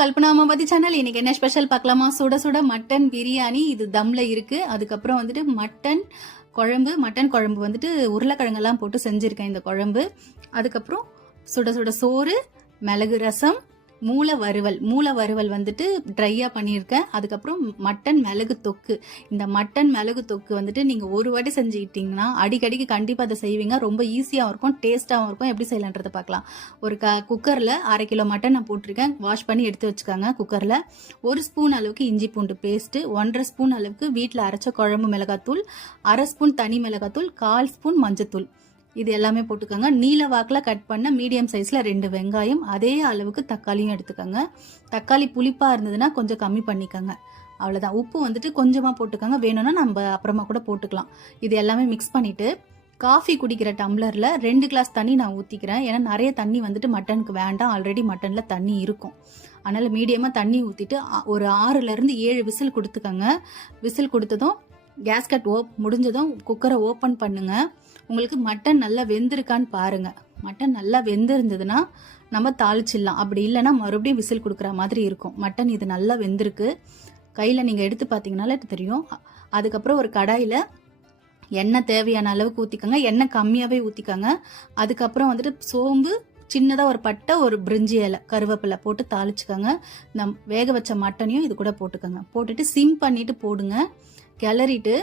Kalpana அம்மாபதி channel. இன்னைக்கு என்ன special பார்க்கலாமா? சுட சுட மட்டன் பிரியாணி. இது தம்ல இருக்கு. அதுக்கப்புறம் வந்துட்டு மட்டன் குழம்பு வந்துட்டு உருளைக்கிழங்கெல்லாம் போட்டு செஞ்சிருக்கேன் இந்த குழம்பு. அதுக்கப்புறம் சுட சுட சோறு, மிளகு ரசம், மூளை வறுவல் வந்துட்டு ட்ரையா பண்ணியிருக்கேன். அதுக்கப்புறம் மட்டன் மிளகு தொக்கு. இந்த மட்டன் மிளகு தொக்கு வந்துட்டு நீங்க ஒரு வாட்டி செஞ்சுக்கிட்டீங்கன்னா அடிக்கடிக்கு கண்டிப்பா அதை செய்வீங்க. ரொம்ப ஈஸியாகவும் இருக்கும், டேஸ்டாகவும் இருக்கும். எப்படி செய்யலான்றதை பார்க்கலாம். ஒரு குக்கர்ல 1/2 கிலோ மட்டன் நான் போட்டிருக்கேன். வாஷ் பண்ணி எடுத்து வச்சுக்காங்க. குக்கர்ல 1 ஸ்பூன் அளவுக்கு இஞ்சி பூண்டு பேஸ்ட், 1.5 ஸ்பூன் அளவுக்கு வீட்டில் அரைச்ச குழம்பு மிளகாத்தூள், 1/2 ஸ்பூன் தனி மிளகாத்தூள், 1/4 ஸ்பூன் மஞ்சத்தூள். இது எல்லாமே போட்டுக்கோங்க. நீல வாக்கில் கட் பண்ண மீடியம் சைஸில் 2 வெங்காயம், அதே அளவுக்கு தக்காளியும் எடுத்துக்கோங்க. தக்காளி புளிப்பாக இருந்ததுன்னா கொஞ்சம் கம்மி பண்ணிக்கோங்க. அவ்வளோதான். உப்பு வந்துட்டு கொஞ்சமாக போட்டுக்கோங்க. வேணும்னா நம்ம அப்புறமா கூட போட்டுக்கலாம். இது எல்லாமே மிக்ஸ் பண்ணிவிட்டு காஃபி குடிக்கிற டம்ளரில் 2 கிளாஸ் தண்ணி நான் ஊற்றிக்கிறேன். ஏன்னா நிறைய தண்ணி வந்துட்டு மட்டனுக்கு வேண்டாம். ஆல்ரெடி மட்டனில் தண்ணி இருக்கும். அதனால் மீடியமாக தண்ணி ஊற்றிட்டு ஒரு 6லேருந்து 7 விசில் கொடுத்துக்கோங்க. விசில் கொடுத்ததும் கேஸ்கட் முடிஞ்சதும் குக்கரை ஓப்பன் பண்ணுங்க. உங்களுக்கு மட்டன் நல்லா வெந்திருக்கான்னு பாருங்க. மட்டன் நல்லா வெந்திருந்ததுன்னா நம்ம தாளிச்சிடலாம். அப்படி இல்லைன்னா மறுபடியும் விசில் கொடுக்குற மாதிரி இருக்கும். மட்டன் இது நல்லா வெந்திருக்கு. கையில் நீங்கள் எடுத்து பார்த்தீங்கனாலே தெரியும். அதுக்கப்புறம் ஒரு கடாயில் எண்ணெய் தேவையான அளவுக்கு ஊற்றிக்கோங்க. எண்ணெய் கம்மியாகவே ஊற்றிக்கோங்க. அதுக்கப்புறம் வந்துட்டு சோம்பு, சின்னதாக ஒரு பட்டை, ஒரு பிரிஞ்சி இலை, கருவேப்பிலை போட்டு தாளிச்சுக்கோங்க. வேக வச்ச மட்டனையும் இது கூட போட்டுக்கோங்க. போட்டுட்டு சிம் பண்ணிட்டு போடுங்க. கிளறிட்டு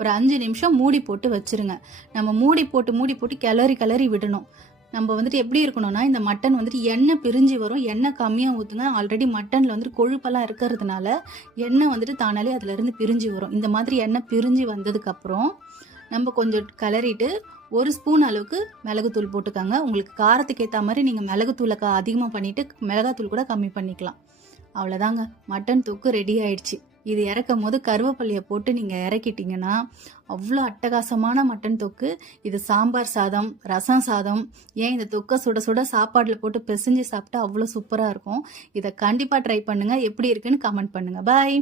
ஒரு 5 நிமிஷம் மூடி போட்டு வச்சிருங்க. நம்ம மூடி போட்டு கிளறி விடணும். நம்ம வந்துட்டு எப்படி இருக்கணும்னா, இந்த மட்டன் வந்துட்டு எண்ணெய் பிரிஞ்சு வரும். எண்ணெய் கம்மியாக ஊற்றுங்க. ஆல்ரெடி மட்டனில் வந்துட்டு கொழுப்பெல்லாம் இருக்கிறதுனால எண்ணெய் வந்துட்டு தானாலே அதுலேருந்து பிரிஞ்சு வரும். இந்த மாதிரி எண்ணெய் பிரிஞ்சு வந்ததுக்கப்புறம் நம்ம கொஞ்சம் கிளறிட்டு 1 ஸ்பூன் அளவுக்கு மிளகுத்தூள் போட்டுக்கோங்க. உங்களுக்கு காரத்துக்கு ஏற்ற மாதிரி நீங்கள் மிளகுத்தூளை அதிகமாக பண்ணிவிட்டு மிளகாத்தூள் கூட கம்மி பண்ணிக்கலாம். அவ்வளோதாங்க, மட்டன் தொக்கு ரெடி ஆயிடுச்சு. இது இறக்கும் போது கருவேப்பிலையை போட்டு நீங்கள் இறக்கிட்டீங்கன்னா அவ்வளோ அட்டகாசமான மட்டன் தொக்கு. இது சாம்பார் சாதம், ரசம் சாதம், ஏன் இந்த தொக்கை சுட சுட சாப்பாட்டில் போட்டு பிசைஞ்சு சாப்பிட்டா அவ்வளோ சூப்பராக இருக்கும். இதை கண்டிப்பாக ட்ரை பண்ணுங்கள். எப்படி இருக்குன்னு கமெண்ட் பண்ணுங்கள். பாய்.